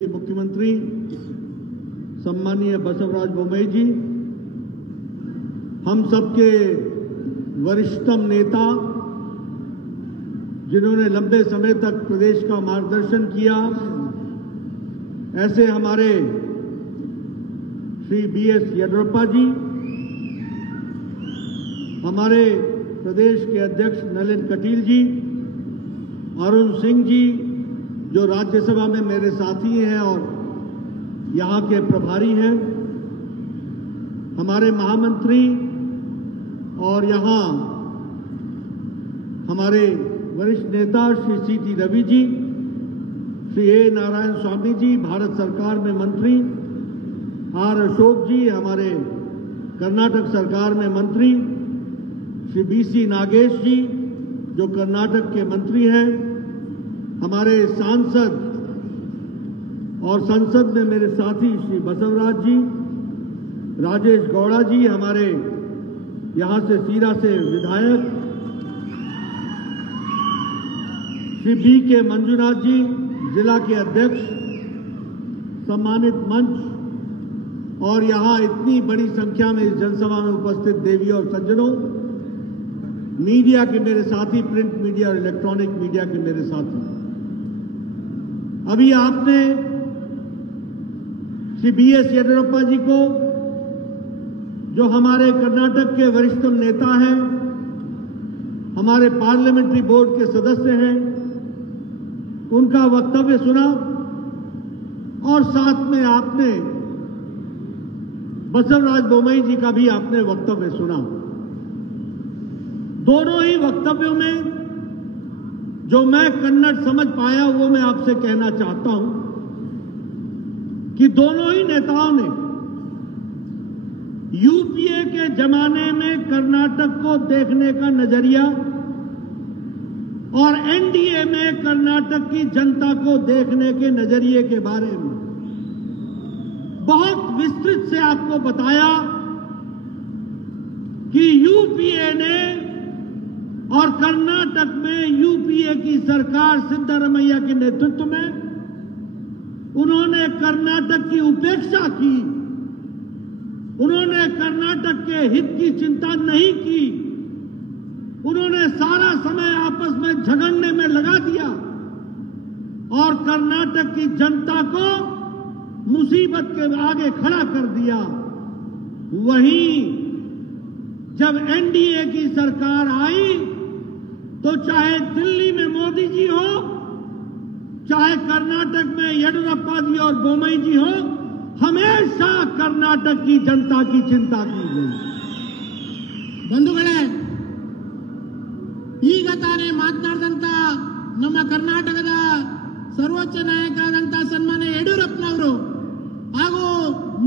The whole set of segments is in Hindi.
मुख्यमंत्री सम्मानीय बसवराज बोम्मई जी, हम सबके वरिष्ठतम नेता जिन्होंने लंबे समय तक प्रदेश का मार्गदर्शन किया, ऐसे हमारे श्री BS येडियुरप्पा जी, हमारे प्रदेश के अध्यक्ष नलिन कटील जी, अरुण सिंह जी जो राज्यसभा में मेरे साथी हैं और यहां के प्रभारी हैं, हमारे महामंत्री और यहां हमारे वरिष्ठ नेता श्री C.T. रवि जी, श्री A. नारायण स्वामी जी, भारत सरकार में मंत्री, R. अशोक जी, हमारे कर्नाटक सरकार में मंत्री, श्री B.C. नागेश जी जो कर्नाटक के मंत्री हैं, हमारे सांसद और संसद में मेरे साथी श्री बसवराज जी, राजेश गौड़ा जी, हमारे यहां से सीरा से विधायक श्री B.K. मंजुनाथ जी, जिला के अध्यक्ष, सम्मानित मंच और यहां इतनी बड़ी संख्या में इस जनसभा में उपस्थित देवी और सज्जनों, मीडिया के मेरे साथी, प्रिंट मीडिया और इलेक्ट्रॉनिक मीडिया के मेरे साथी, अभी आपने श्री BS येडियुरप्पा जी को, जो हमारे कर्नाटक के वरिष्ठतम नेता हैं, हमारे पार्लियामेंट्री बोर्ड के सदस्य हैं, उनका वक्तव्य सुना और साथ में आपने बसवराज बोम्मई जी का भी आपने वक्तव्य सुना। दोनों ही वक्तव्यों में जो मैं कन्नड़ समझ पाया वो मैं आपसे कहना चाहता हूं कि दोनों ही नेताओं ने यूपीए के जमाने में कर्नाटक को देखने का नजरिया और एनडीए में कर्नाटक की जनता को देखने के नजरिए के बारे में बहुत विस्तृत से आपको बताया कि यूपीए ने और कर्नाटक में यूपीए की सरकार सिद्धारमैया के नेतृत्व में उन्होंने कर्नाटक की उपेक्षा की, उन्होंने कर्नाटक के हित की चिंता नहीं की, उन्होंने सारा समय आपस में झगड़ने में लगा दिया और कर्नाटक की जनता को मुसीबत के आगे खड़ा कर दिया। वहीं जब एनडीए की सरकार आई तो चाहे दिल्ली में मोदी जी हो, चाहे कर्नाटक में येडियुरप्पा जी और बोम्मई जी हो, हमेशा कर्नाटक की जनता की चिंता की गई। ಬಂಧುಗಳೇ, ಈಗ ತಾನೇ ಮಾತನಾಡಿದಂತ ನಮ್ಮ ಕರ್ನಾಟಕದ ಸರ್ವೋಚ್ಚ ನಾಯಕರಾದಂತ ಸನ್ಮಾನ್ಯ ಯಡಿಯೂರಪ್ಪನವರು ಹಾಗೂ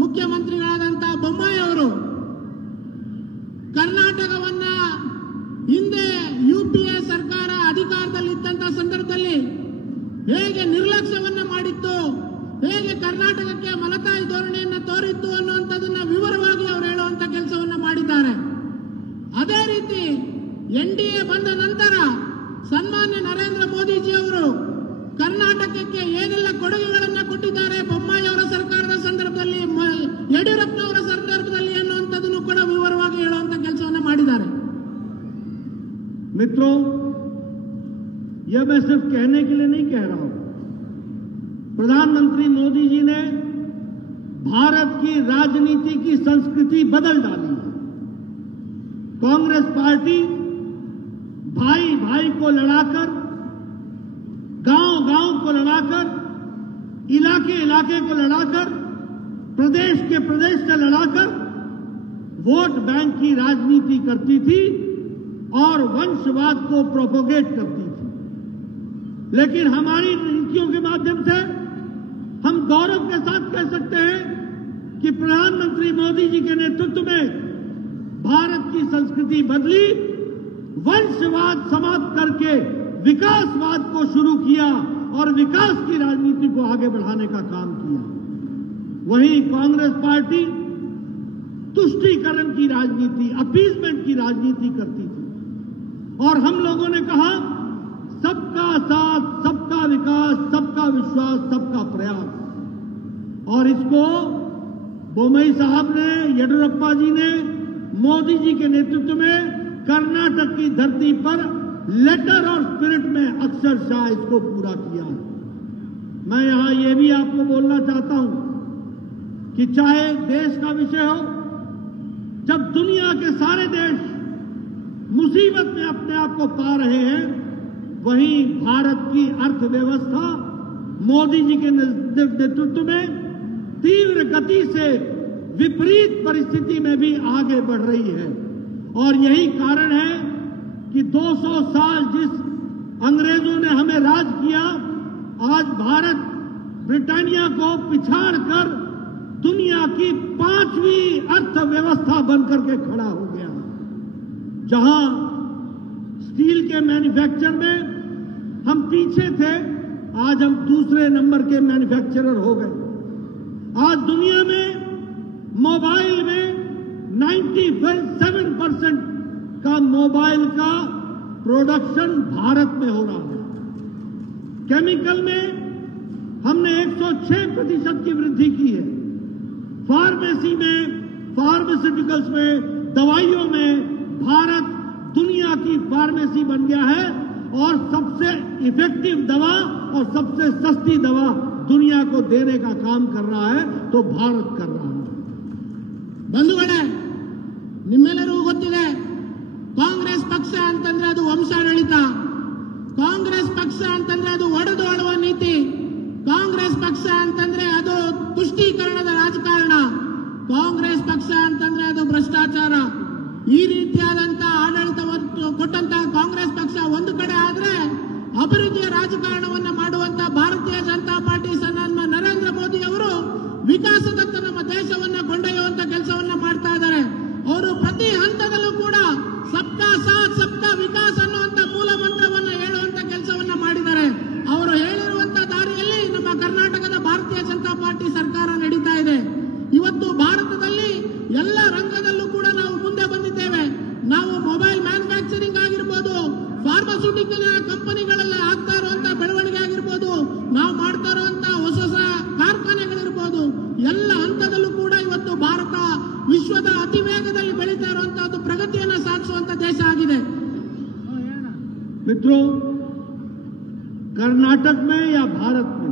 ಮುಖ್ಯಮಂತ್ರಿಗಳಾದಂತ ಬೊಮ್ಮಾಯಿ ಅವರು ಕರ್ನಾಟಕವನ್ನ ಹಿಂದೆ ಯುಪಿಎ ಸರ್ಕಾರ ಅಧಿಕಾರದಲ್ಲಿದ್ದಂತ ಸಂದರ್ಭದಲ್ಲಿ ಹೇಗೆ ನಿರ್ಲಕ್ಷ್ಯವನ್ನ ಮಾಡಿತ್ತು, ಹೇಗೆ ಕರ್ನಾಟಕಕ್ಕೆ ಮಲತಾಯಿ ಧೋರಣೆಯನ್ನು ತೋರಿತ್ತು ಅನ್ನುವಂಥದ್ದನ್ನ ವಿವರವಾಗಿ ಅವರು ಹೇಳುವಂತ ಕೆಲಸವನ್ನ ಮಾಡಿದ್ದಾರೆ. ಅದೇ ರೀತಿ ಎನ್ಡಿಎ ಬಂದ ನಂತರ ಸನ್ಮಾನ್ಯ ನರೇಂದ್ರ ಮೋದಿಜಿ ಅವರು ಕರ್ನಾಟಕಕ್ಕೆ ಏನೆಲ್ಲ ಕೊಡುಗೆಗಳನ್ನು ಕೊಟ್ಟಿದ್ದಾರೆ ಬೊಮ್ಮಾಯಿ ಅವರ ಸರ್ಕಾರದ ಸಂದರ್ಭದಲ್ಲಿ, ಯಡಿಯೂರಪ್ಪನವರ ಸಂದರ್ಭದಲ್ಲಿ ಅನ್ನುವಂಥದ್ದನ್ನು ಕೂಡ ವಿವರವಾಗಿ ಹೇಳುವಂತ ಕೆಲಸವನ್ನ ಮಾಡಿದ್ದಾರೆ. मित्रों, यह मैं सिर्फ कहने के लिए नहीं कह रहा हूं। प्रधानमंत्री मोदी जी ने भारत की राजनीति की संस्कृति बदल डाली है। कांग्रेस पार्टी भाई भाई को लड़ाकर, गांव गांव को लड़ाकर, इलाके इलाके को लड़ाकर, प्रदेश के प्रदेश से लड़ाकर वोट बैंक की राजनीति करती थी और वंशवाद को प्रोपोगेट करती थी। लेकिन हमारी नीतियों के माध्यम से हम गौरव के साथ कह सकते हैं कि प्रधानमंत्री मोदी जी के नेतृत्व में भारत की संस्कृति बदली, वंशवाद समाप्त करके विकासवाद को शुरू किया और विकास की राजनीति को आगे बढ़ाने का काम किया। वहीं कांग्रेस पार्टी तुष्टीकरण की राजनीति, अपीजमेंट की राजनीति करती थी और हम लोगों ने कहा सबका साथ, सबका विकास, सबका विश्वास, सबका प्रयास। और इसको बोम्मई साहब ने, येडियुरप्पा जी ने, मोदी जी के नेतृत्व में कर्नाटक की धरती पर लेटर और स्पिरिट में अक्षरशः इसको पूरा किया। मैं यहां यह भी आपको बोलना चाहता हूं कि चाहे देश का विषय हो, जब दुनिया के सारे देश मुसीबत में अपने आप को पा रहे हैं, वहीं भारत की अर्थव्यवस्था मोदी जी के नेतृत्व में तीव्र गति से विपरीत परिस्थिति में भी आगे बढ़ रही है। और यही कारण है कि 200 साल जिस अंग्रेजों ने हमें राज किया, आज भारत ब्रिटानिया को पिछाड़कर दुनिया की 5वीं अर्थव्यवस्था बनकर के खड़ा हो गया। जहां स्टील के मैन्युफैक्चर में हम पीछे थे, आज हम दूसरे नंबर के मैन्युफैक्चरर हो गए। आज दुनिया में मोबाइल में 97% का मोबाइल का प्रोडक्शन भारत में हो रहा है। केमिकल में हमने 106% की वृद्धि की है। फार्मेसी में, फार्मास्यूटिकल्स में, दवाइयों में भारत दुनिया की फार्मेसी बन गया है और सबसे इफेक्टिव दवा और सबसे सस्ती दवा दुनिया को देने का काम कर रहा है, तो भारत कर रहा है। ಬಂಧುಗಳೇ, ನಿಮ್ಮೆಲ್ಲರಿಗೂ ಗೊತ್ತಿದೆ, ಕಾಂಗ್ರೆಸ್ ಪಕ್ಷ ಅಂತಂದ್ರೆ ಅದು ವಂಶಾಡಳಿತ, ಕಾಂಗ್ರೆಸ್ ಪಕ್ಷ ಅಂತಂದ್ರೆ ಅದು ಒಡೆದು ಆಳುವ ನೀತಿ, ಕಾಂಗ್ರೆಸ್ ಪಕ್ಷ ಅಂತಂದ್ರೆ ಅದು ತುಷ್ಟೀಕರಣದ ರಾಜಕಾರಣ, ಕಾಂಗ್ರೆಸ್ ಪಕ್ಷ ಅಂತಂದ್ರೆ ಅದು ಭ್ರಷ್ಟಾಚಾರ. ಈ ರೀತಿಯಾದಂತಹ ಆಡಳಿತವನ್ನು ಕೊಟ್ಟಂತಹ ಕಾಂಗ್ರೆಸ್ ಪಕ್ಷ ಒಂದು ಕಡೆ ಆದ್ರೆ, ಅಭಿವೃದ್ಧಿಯ ರಾಜಕಾರಣವನ್ನು ಮಾಡುವಂತಹ ಭಾರತೀಯ ಜನತಾ ಪಾರ್ಟಿ ಸನ್ಮಾನ್ಯ ನರೇಂದ್ರ ಮೋದಿ ಅವರು ವಿಕಾಸದತ್ತ ನಮ್ಮ ದೇಶವನ್ನ ಕೊಂಡೊಯ್ಯುವಂತ ಕೆಲಸವನ್ನ ಮಾಡ್ತಾ ಇದ್ದಾರೆ. ಅವರು ಪ್ರತಿ ಹಂತದಲ್ಲೂ ಕೂಡ ಸಬ್ಕಾ ಸಾಥ್ ಸಬ್ಕಾ ವಿಕಾಸ್ ಅನ್ನುವಂತ ಮೂಲ ಮಂತ್ರವನ್ನ ಹೇಳುವಂತ ಕೆಲಸವನ್ನ ಮಾಡಿದ್ದಾರೆ. ಅವರು ಹೇಳಿರುವಂತಹ ದಾರಿಯಲ್ಲಿ ನಮ್ಮ ಕರ್ನಾಟಕದ ಭಾರತೀಯ ಜನತಾ ಪಾರ್ಟಿ ಸರ್ಕಾರ ನಡೀತಾ ಇದೆ. ಇವತ್ತು ಭಾರತದಲ್ಲಿ ಎಲ್ಲ ರಂಗದಲ್ಲೂ ಕೂಡ ನಾವು ಮುಂದೆ ಬಂದಿದ್ದೇವೆ. ನಾವು ಮೊಬೈಲ್ ಮ್ಯಾನುಫ್ಯಾಕ್ಚರಿಂಗ್ ಆಗಿರ್ಬೋದು, ಫಾರ್ಮಾಸ್ಯೂಟಿಕಲ್ ಕಂಪನಿಗಳಲ್ಲಿ ಆಗ್ತಾ ಇರುವಂತಹ ಬೆಳವಣಿಗೆ ಆಗಿರ್ಬೋದು, ನಾವು ಮಾಡ್ತಾ ಇರುವಂತಹ ಹೊಸ ಹೊಸ ಕಾರ್ಖಾನೆಗಳಿರ್ಬೋದು, ಎಲ್ಲ ಹಂತದಲ್ಲೂ ಕೂಡ ಇವತ್ತು ಭಾರತ ವಿಶ್ವದ ಅತಿ ವೇಗದಲ್ಲಿ ಬೆಳೀತಾ ಇರುವಂತಹದ್ದು ಪ್ರಗತಿಯನ್ನು ಸಾಧಿಸುವಂತ ದೇಶ ಆಗಿದೆ. मित्रों, कर्नाटक में या भारत में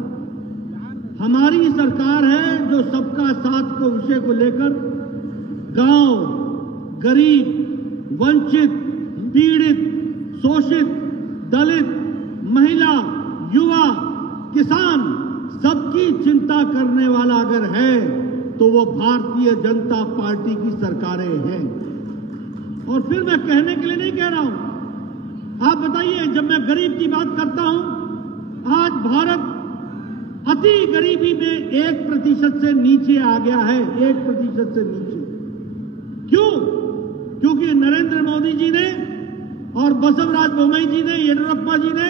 हमारी सरकार है जो सबका साथ को विषय को लेकर गांव, गरीब, वंचित, पीड़ित, शोषित, दलित, महिला, युवा, किसान सबकी चिंता करने वाला अगर है तो वो भारतीय जनता पार्टी की सरकारें हैं। और फिर मैं कहने के लिए नहीं कह रहा हूं, आप बताइए, जब मैं गरीब की बात करता हूं, आज भारत अति गरीबी में 1% से नीचे आ गया है, 1% से नीचे। क्यों? क्योंकि नरेंद्र मोदी जी ने और बसवराज बोम्मई जी ने, येडियुरप्पा जी ने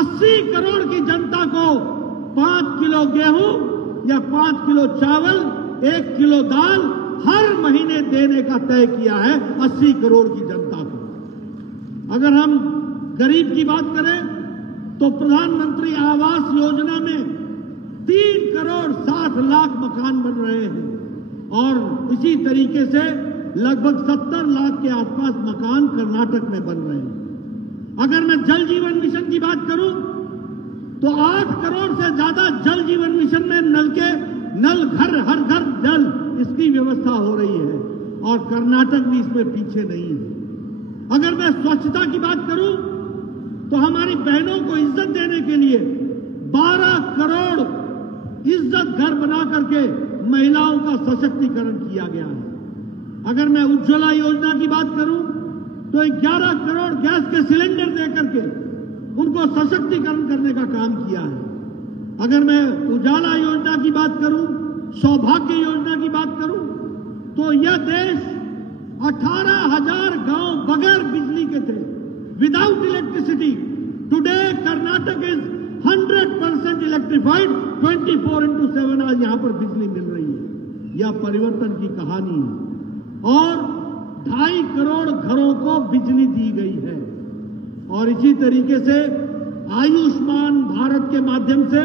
80 करोड़ की जनता को 5 किलो गेहूं या 5 किलो चावल, 1 किलो दाल हर महीने देने का तय किया है 80 करोड़ की जनता को। अगर हम गरीब की बात करें तो प्रधानमंत्री आवास योजना में 3 करोड़ 60 लाख मकान बन रहे हैं और इसी तरीके से लगभग 70 लाख के आसपास मकान कर्नाटक में बन रहे हैं। अगर मैं जल जीवन मिशन की बात करूं तो 8 करोड़ से ज्यादा जल जीवन मिशन में नल घर, हर घर जल, इसकी व्यवस्था हो रही है और कर्नाटक भी इसमें पीछे नहीं है। अगर मैं स्वच्छता की बात करूं तो हमारी बहनों को इज्जत देने के लिए 12 करोड़ इज्जत घर बना करके महिलाओं का सशक्तिकरण किया गया है। अगर मैं उज्ज्वला योजना की बात करूं तो 11 करोड़ गैस के सिलेंडर देकर के उनको सशक्तिकरण करने का काम किया है। अगर मैं उजाला योजना की बात करूं, सौभाग्य योजना की बात करूं, तो यह देश 18,000 गांव बगैर बिजली के थे, without electricity. Today Karnataka is 100% electrified, 24/7 आज यहां पर बिजली मिल रही है। यह परिवर्तन की कहानी है और 2.5 करोड़ घरों को बिजली दी गई है। और इसी तरीके से आयुष्मान भारत के माध्यम से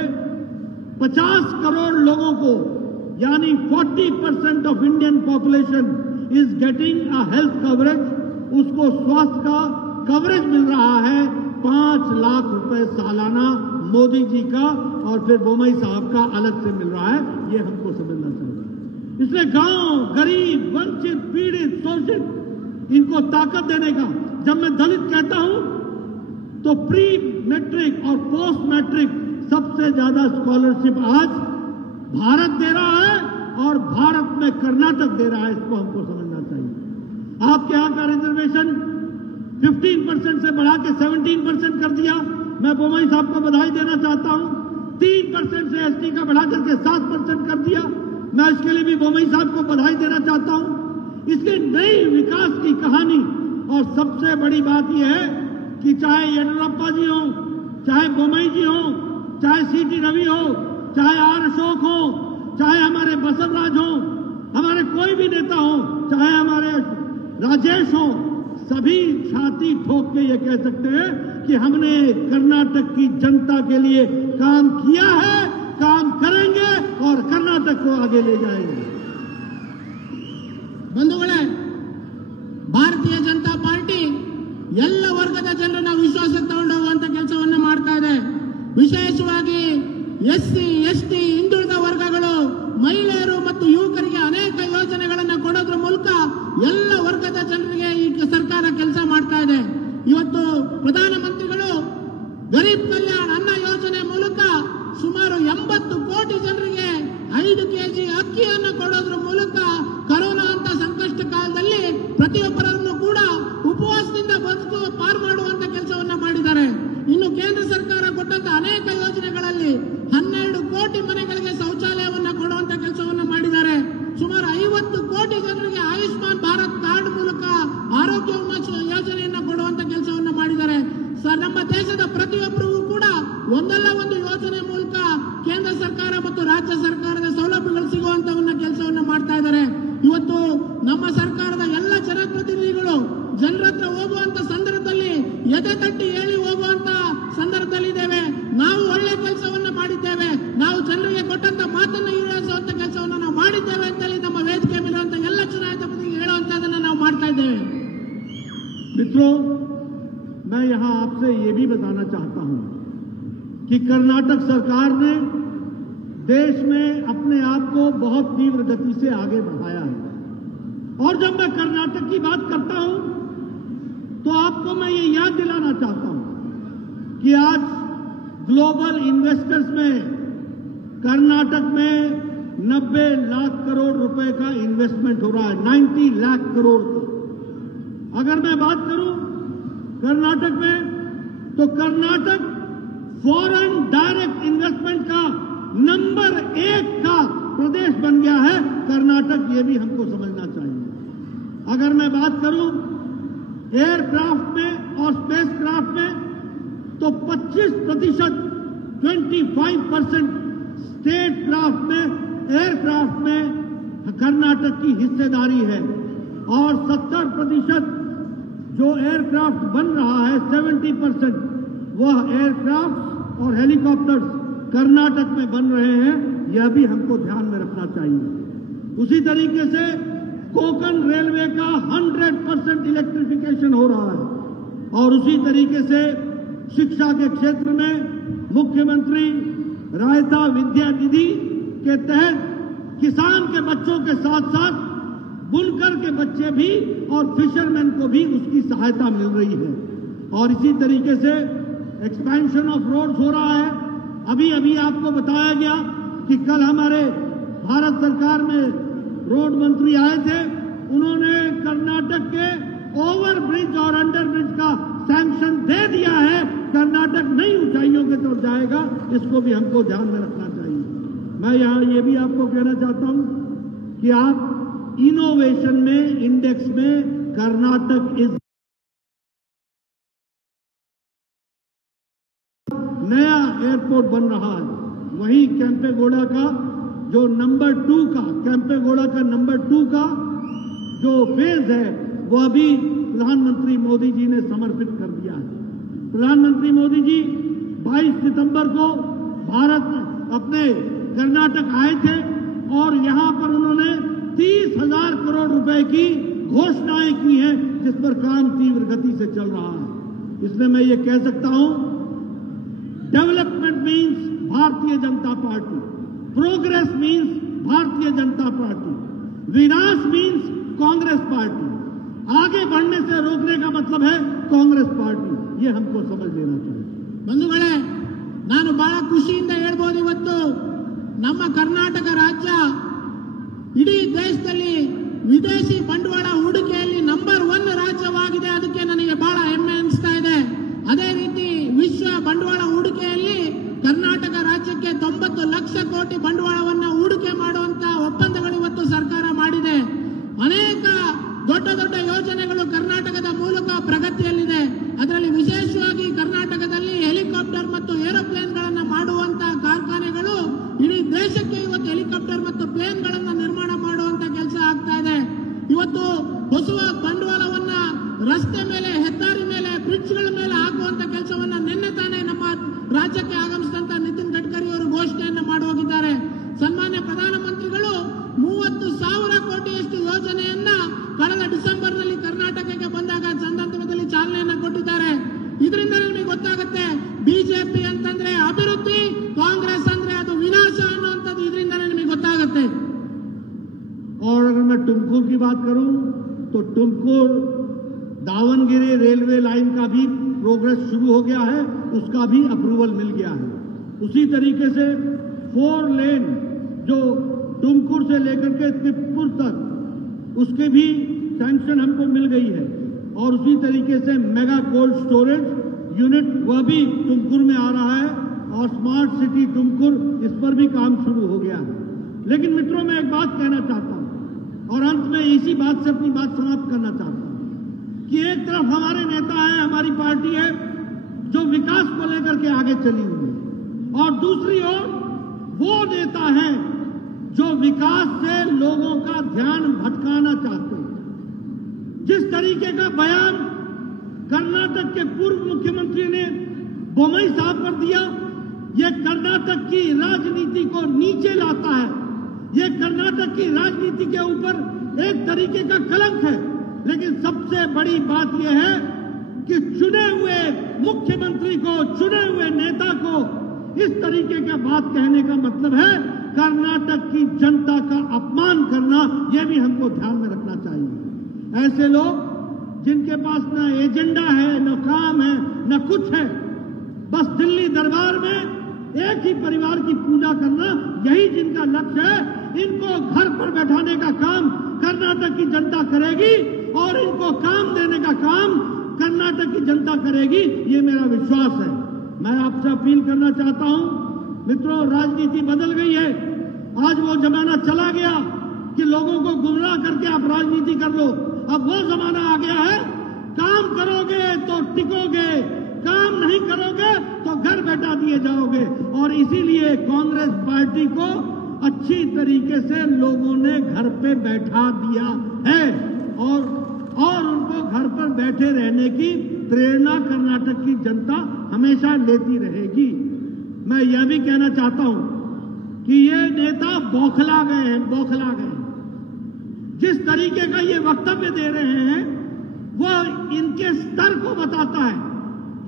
50 करोड़ लोगों को यानी 40% of Indian population is getting a health coverage, उसको स्वास्थ्य का कवरेज मिल रहा है 5 लाख रुपए सालाना मोदी जी का और फिर बोमई साहब का अलग से मिल रहा है। ये हमको समझना चाहिए। इसलिए गांव, गरीब, वंचित, पीड़ित, शोषित इनको ताकत देने का, जब मैं दलित कहता हूं तो प्री मैट्रिक और पोस्ट मैट्रिक सबसे ज्यादा स्कॉलरशिप आज भारत दे रहा है और भारत में कर्नाटक दे रहा है। इसको हमको समझना चाहिए। आपके यहां का रिजर्वेशन 15% से बढ़ा के 17% कर दिया। मैं बोमई साहब को बधाई देना चाहता हूं। 3% से एसटी का बढ़ा करके 7% कर दिया। मैं इसके लिए भी बोमई साहब को बधाई देना चाहता हूं। इसलिए नई विकास की कहानी, और सबसे बड़ी बात यह है कि चाहे येडियुरप्पा जी हो, चाहे बोमई जी हो, चाहे सीटी रवि हो, चाहे आर अशोक हो, चाहे हमारे बसवराज हो, हमारे कोई भी नेता हो, चाहे हमारे राजेश हो, सभी छाती ठोक के ये कह सकते हैं कि हमने कर्नाटक की जनता के लिए काम किया है, काम करेंगे और कर्नाटक को आगे ले जाएंगे। ಬಂಧುಗಳೇ, ಭಾರತೀಯ ಜನತಾ ಪಾರ್ಟಿ ಎಲ್ಲ ವರ್ಗದ ಜನರನ್ನ ವಿಶ್ವಾಸಕ್ಕೆ ತಗೊಂಡು ಹೋಗುವಂತ ಕೆಲಸವನ್ನ ಮಾಡ್ತಾ ಇದೆ. ವಿಶೇಷವಾಗಿ ಎಸ್ಸಿ, ಎಸ್ಟಿ, ಹಿಂದುಳಿದ ವರ್ಗಗಳು, ಮಹಿಳೆಯರು ಮತ್ತು ಯುವಕರಿಗೆ ಅನೇಕ ಯೋಜನೆಗಳನ್ನ ಕೊಡೋದ್ರ ಮೂಲಕ ಎಲ್ಲ ವರ್ಗದ ಜನರಿಗೆ ಈ ಸರ್ಕಾರ ಕೆಲಸ ಮಾಡ್ತಾ ಇದೆ. ಇವತ್ತು ಪ್ರಧಾನಮಂತ್ರಿಗಳು ಗರೀಬ್ ಕಲ್ಯಾಣ ಅನ್ನ ಯೋಜನೆ ಮೂಲಕ ಸುಮಾರು 80 ಕೋಟಿ ಜನರಿಗೆ 5 ಕೆಜಿ ಅಕ್ಕಿಯನ್ನು ಕೊಡೋದ್ರ ಮೂಲಕ ಕೊರೋನಾ ಅಂತ ಸಂಕಷ್ಟ ಕಾಲದಲ್ಲಿ ಪ್ರತಿಯೊಬ್ಬರನ್ನು ಕೂಡ ಉಪವಾಸದಿಂದ ಬದುಕು ಪಾರು ಮಾಡುವಂತ ಕೆಲಸವನ್ನ ಮಾಡಿದ್ದಾರೆ. ಇನ್ನು ಕೇಂದ್ರ ಸರ್ಕಾರ ಕೊಟ್ಟಂತ ಅನೇಕ ಯೋಜನೆಗಳಲ್ಲಿ 12 ಕೋಟಿ ಮನೆಗಳಿಗೆ ಶೌಚಾಲಯವನ್ನ ಕೊಡುವಂತ ಕೆಲಸವನ್ನ ಮಾಡಿದ್ದಾರೆ. ಸುಮಾರು 50 ಕೋಟಿ ಜನರಿಗೆ ಆಯುಷ್ಮಾನ್ ಭಾರತ್ ಕಾರ್ಡ್ ಮೂಲಕ ಆರೋಗ್ಯ ವಿಮಾ ಯೋಜನೆಯನ್ನ ಕೊಡುವಂತ ಕೆಲಸವನ್ನ ಮಾಡಿದ್ದಾರೆ. ನಮ್ಮ ದೇಶದ ಪ್ರತಿಯೊಬ್ಬರಿಗೂ ಕೂಡ ಒಂದಲ್ಲ ಒಂದು ಯೋಜನೆ ಮೂಲಕ ಕೇಂದ್ರ ಸರ್ಕಾರ ಮತ್ತು ರಾಜ್ಯ ಸರ್ಕಾರದ ಸೌಲಭ್ಯಗಳು ಸಿಗುವಂತವನ್ನ ಕೆಲಸವನ್ನ ಮಾಡ್ತಾ ಇದ್ದಾರೆ. ಇವತ್ತು ನಮ್ಮ ಸರ್ಕಾರದ ಎಲ್ಲ ಜನಪ್ರತಿನಿಧಿಗಳು ಜನರ ಹತ್ರ ಹೋಗುವಂತ ಸಂದರ್ಭದಲ್ಲಿ ಎದೆ ತಟ್ಟಿ ಹೇಳಿ ಹೋಗುವಂತ ಸಂದರ್ಭದಲ್ಲಿದ್ದೇವೆ. ನಾವು ಒಳ್ಳೆ ಕೆಲಸವನ್ನ ಮಾಡಿದ್ದೇವೆ, ನಾವು ಜನರಿಗೆ ಕೊಟ್ಟಂತ ಮಾತನ್ನ ಈಡೇರಿಸುವಂತ ಕೆಲಸವನ್ನ ನಾವು ಮಾಡಿದ್ದೇವೆ ಅಂತೇಳಿ ನಮ್ಮ ವೇದಿಕೆ ಮೇಲಿರುವಂತ ಎಲ್ಲ ಚುನಾಯಿತ ಪ್ರತಿನಿಧಿಗಳು ಹೇಳುವಂತದನ್ನ ನಾವು ಮಾಡ್ತಾ ಇದ್ದೇವೆ. मित्रों, मैं यहां आपसे ये भी बताना चाहता हूं कि कर्नाटक सरकार ने देश में अपने आप को बहुत तीव्र गति से आगे बढ़ाया है। और जब मैं कर्नाटक की बात करता हूं तो आपको मैं ये याद दिलाना चाहता हूं कि आज ग्लोबल इन्वेस्टर्स में कर्नाटक में 90 लाख करोड़ रुपए का इन्वेस्टमेंट हो रहा है, 90 लाख करोड़ का। अगर मैं बात करूं कर्नाटक में, तो कर्नाटक फॉरेन डायरेक्ट इन्वेस्टमेंट का नंबर 1 का प्रदेश बन गया है कर्नाटक। ये भी हमको समझना चाहिए। अगर मैं बात करूं एयरक्राफ्ट में और स्पेसक्राफ्ट में, तो 25%, 25% स्टेट क्राफ्ट में, एयरक्राफ्ट में कर्नाटक की हिस्सेदारी है और 70% जो एयरक्राफ्ट बन रहा है 70% वह एयरक्राफ्ट और हेलीकॉप्टर्स कर्नाटक में बन रहे हैं। यह भी हमको ध्यान में रखना चाहिए। उसी तरीके से कोंकण रेलवे का 100% इलेक्ट्रिफिकेशन हो रहा है और उसी तरीके से शिक्षा के क्षेत्र में मुख्यमंत्री रायता विद्या निधि के तहत किसान के बच्चों के साथ साथ बुनकर के बच्चे भी और फिशरमैन को भी उसकी सहायता मिल रही है। और इसी तरीके से एक्सपेंशन ऑफ रोड्स हो रहा है। अभी अभी आपको बताया गया कि कल हमारे भारत सरकार में रोड मंत्री आए थे, उन्होंने कर्नाटक के ओवर ब्रिज और अंडर ब्रिज का सैंक्शन दे दिया है। कर्नाटक नई ऊंचाइयों की तरफ जाएगा, इसको भी हमको ध्यान में रखना चाहिए। मैं यहां ये भी आपको कहना चाहता हूं कि आप इनोवेशन में इंडेक्स में कर्नाटक इज नया एयरपोर्ट बन रहा है। वहीं केम्पेगौड़ा का जो नंबर 2 का केम्पेगौड़ा का नंबर 2 का जो फेज है वह भी प्रधानमंत्री मोदी जी ने समर्पित कर दिया है। प्रधानमंत्री मोदी जी 22 सितंबर को भारत अपने कर्नाटक आए थे और यहां पर उन्होंने 30,000 करोड़ रुपए की घोषणाएं की हैं, जिस पर काम तीव्र गति से चल रहा है। इसलिए मैं ये कह सकता हूं, development means Bharatiya Janata party, progress means Bharatiya Janata party, विनाश मीन्स कांग्रेस पार्टी, आगे बढ़ने से रोकने का मतलब है कांग्रेस पार्टी। ये हमको समझ लेना चाहिए। ಬಂಧುಗಳೇ, ನಾನು ಬಹಳ ಖುಷಿಯಿಂದ ಹೇಳ್ಬೋದು, ಇವತ್ತು ನಮ್ಮ ಕರ್ನಾಟಕ ರಾಜ್ಯ ಇಡೀ ದೇಶದಲ್ಲಿ ವಿದೇಶಿ ಬಂಡವಾಳ ಹೂಡಿಕೆಯಲ್ಲಿ ನಂಬರ್ 1 ರಾಜ್ಯವಾಗಿದೆ. ಅದಕ್ಕೆ ನನಗೆ ಬಹಳ ಹೆಮ್ಮೆ ಅನಿಸ್ತಾ ಇದೆ. ಅದೇ ರೀತಿ ವಿಶ್ವ ಬಂಡವಾಳ ಹೂಡಿಕೆಯಲ್ಲಿ ಕರ್ನಾಟಕ ರಾಜ್ಯಕ್ಕೆ 90 ಲಕ್ಷ ಕೋಟಿ ಬಂಡವಾಳವನ್ನು ಹೂಡಿಕೆ ಮಾಡುವಂತ ಒಪ್ಪಂದಗಳು ಇವತ್ತು ಸರ್ಕಾರ ಮಾಡಿದೆ. ಅನೇಕ ದೊಡ್ಡ ದೊಡ್ಡ ಯೋಜನೆಗಳು ಕರ್ನಾಟಕದ ಮೂಲಕ ಪ್ರಗತಿಯಲ್ಲಿದೆ. ಅದರಲ್ಲಿ ವಿಶೇಷವಾಗಿ ಕರ್ನಾಟಕದಲ್ಲಿ ಹೆಲಿಕಾಪ್ಟರ್ ಮತ್ತು ಏರೋಪ್ಲೇನ್ಗಳನ್ನು ಮಾಡುವಂತ ಕಾರ್ಖಾನೆಗಳು ಇಡೀ ದೇಶಕ್ಕೆ ಇವತ್ತು ಹೆಲಿಕಾಪ್ಟರ್ ಮತ್ತು ಪ್ಲೇನ್ಗಳನ್ನು ನಿರ್ಮಾಣ ಮಾಡುವಂತ ಕೆಲಸ ಆಗ್ತಾ ಇದೆ. ಇವತ್ತು ಹೊಸ ಬಂಡವಾಳವನ್ನ ರಸ್ತೆ ಮೇಲೆ, ಹೆದ್ದಾರಿ ಮೇಲೆ, ಬ್ರಿಡ್ಜ್ಗಳ ಮೇಲೆ ಹಾಕುವಂತ ಕೆಲಸವನ್ನ ನಿನ್ನೆ ತಾನೇ ನಮ್ಮ ರಾಜ್ಯಕ್ಕೆ ಆಗಮಿಸಿದಂತ ನಿತಿನ್ ಗಡ್ಕರಿ ಅವರು ಘೋಷಣೆಯನ್ನ ಮಾಡಿ ಹೋಗಿದ್ದಾರೆ. ಸನ್ಮಾನ್ಯ ಪ್ರಧಾನಮಂತ್ರಿಗಳು 30,000 ಕೋಟಿಯಷ್ಟು ಯೋಜನೆಯನ್ನ ಕಳೆದ ಡಿಸೆಂಬರ್ನಲ್ಲಿ ಕರ್ನಾಟಕಕ್ಕೆ ಬಂದಾಗ ಸಂದರ್ಭದಲ್ಲಿ ಚಾಲನೆಯನ್ನ ಕೊಟ್ಟಿದ್ದಾರೆ. ಇದರಿಂದ ನಿಮಗೆ ಗೊತ್ತಾಗುತ್ತೆ ಬಿಜೆಪಿ ಅಂತಂದ್ರೆ ಅಭಿವೃದ್ಧಿ, ಕಾಂಗ್ರೆಸ್ ಅಂದ್ರೆ ಅದು ವಿನಾಶ ಅನ್ನುವಂಥದ್ದು ಇದರಿಂದ ನಿಮಗೆ ಗೊತ್ತಾಗುತ್ತೆ. और अगर मैं टुमकुर की बात करूं तो टुमकुर दावनगिरी रेलवे लाइन का भी प्रोग्रेस शुरू हो गया है, उसका भी अप्रूवल मिल गया है। उसी तरीके से 4 लेन जो टुमकुर से लेकर के तिरुपुर तक, उसके भी सैंक्शन हमको मिल गई है। और उसी तरीके से मेगा कोल्ड स्टोरेज यूनिट वह भी टुमकुर में आ रहा है और स्मार्ट सिटी टुमकुर, इस पर भी काम शुरू हो गया है। लेकिन मित्रों, मैं एक बात कहना चाहता हूं और अंत में इसी बात से अपनी बात समाप्त करना चाहता हूं कि एक तरफ हमारे नेता हैं, हमारी पार्टी है जो विकास को लेकर के आगे चली हुई है, और दूसरी ओर वो नेता हैं जो विकास से लोगों का ध्यान भटकाना चाहते हैं। जिस तरीके का बयान कर्नाटक के पूर्व मुख्यमंत्री ने बोम्मई साहब पर दिया, यह कर्नाटक की राजनीति को नीचे लाता है। यह कर्नाटक की राजनीति के ऊपर एक तरीके का कलंक है। लेकिन सबसे बड़ी बात यह है कि चुने हुए मुख्यमंत्री को, चुने हुए नेता को इस तरीके का बात कहने का मतलब है कर्नाटक की जनता का अपमान करना। यह भी हमको ध्यान में रखना चाहिए। ऐसे लोग जिनके पास न एजेंडा है, न काम है, न कुछ है, बस दिल्ली दरबार में एक ही परिवार की पूजा करना, यही जिनका लक्ष्य है, इनको घर पर बैठाने का काम कर्नाटक की जनता करेगी और इनको काम देने का काम कर्नाटक की जनता करेगी। ये मेरा विश्वास है। मैं आपसे अपील करना चाहता हूं, मित्रों, राजनीति बदल गई है। आज वो जमाना चला गया कि लोगों को गुमराह करके आप राजनीति कर लो। अब वो जमाना आ गया है, काम करोगे तो टिकोगे, काम नहीं करोगे तो घर बैठा दिए जाओगे। और इसीलिए कांग्रेस पार्टी को अच्छी तरीके से लोगों ने घर पे बैठा दिया है और उनको घर पर बैठे रहने की प्रेरणा कर्नाटक की जनता हमेशा लेती रहेगी। मैं यह भी कहना चाहता हूं कि ये नेता बौखला गए हैं, बौखला गए। जिस तरीके का ये वक्तव्य दे रहे हैं वो इनके स्तर को बताता है,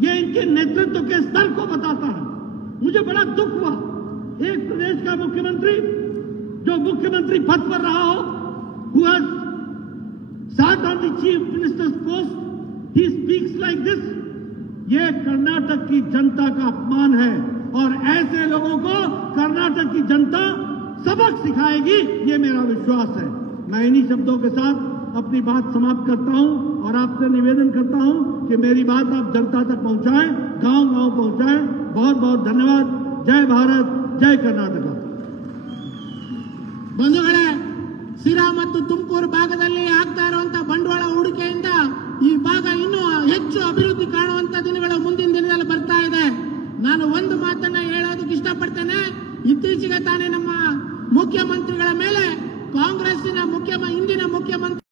ये इनके नेतृत्व के स्तर को बताता है। मुझे बड़ा दुख हुआ, एक प्रदेश का मुख्यमंत्री जो मुख्यमंत्री पद पर रहा हो, who has sat on the chief minister's post, he speaks like this। ये कर्नाटक की जनता का अपमान है और ऐसे लोगों को कर्नाटक की जनता सबक सिखाएगी, ये मेरा विश्वास है। मैं इन्हीं शब्दों के साथ अपनी बात समाप्त करता हूं और आपसे निवेदन करता हूं कि मेरी बात आप जनता तक पहुंचाएं, गांव-गांव पहुंचाएं। बहुत बहुत धन्यवाद। जय भारत, जय कर्नाटक। ಬಂಧುಗಳೇ, ಸಿರಾ ಮತ್ತು ತುಮಕೂರು ಭಾಗದಲ್ಲಿ ಆಗ್ತಾ ಇರುವಂತಹ ಬಂಡವಾಳ ಹೂಡಿಕೆಯಿಂದ ಈ ಭಾಗ ಇನ್ನೂ ಹೆಚ್ಚು ಅಭಿವೃದ್ಧಿ ಕಾಣುವಂತ ದಿನಗಳು ಮುಂದಿನ ದಿನದಲ್ಲಿ ಬರ್ತಾ ಇದೆ. ನಾನು ಒಂದು ಮಾತನ್ನ ಹೇಳೋದಕ್ಕೆ ಇಷ್ಟಪಡ್ತೇನೆ. ಇತ್ತೀಚೆಗೆ ತಾನೇ ನಮ್ಮ ಮುಖ್ಯಮಂತ್ರಿಗಳ ಮೇಲೆ ಕಾಂಗ್ರೆಸ್ಸಿನ ಹಿಂದಿನ ಮುಖ್ಯಮಂತ್ರಿ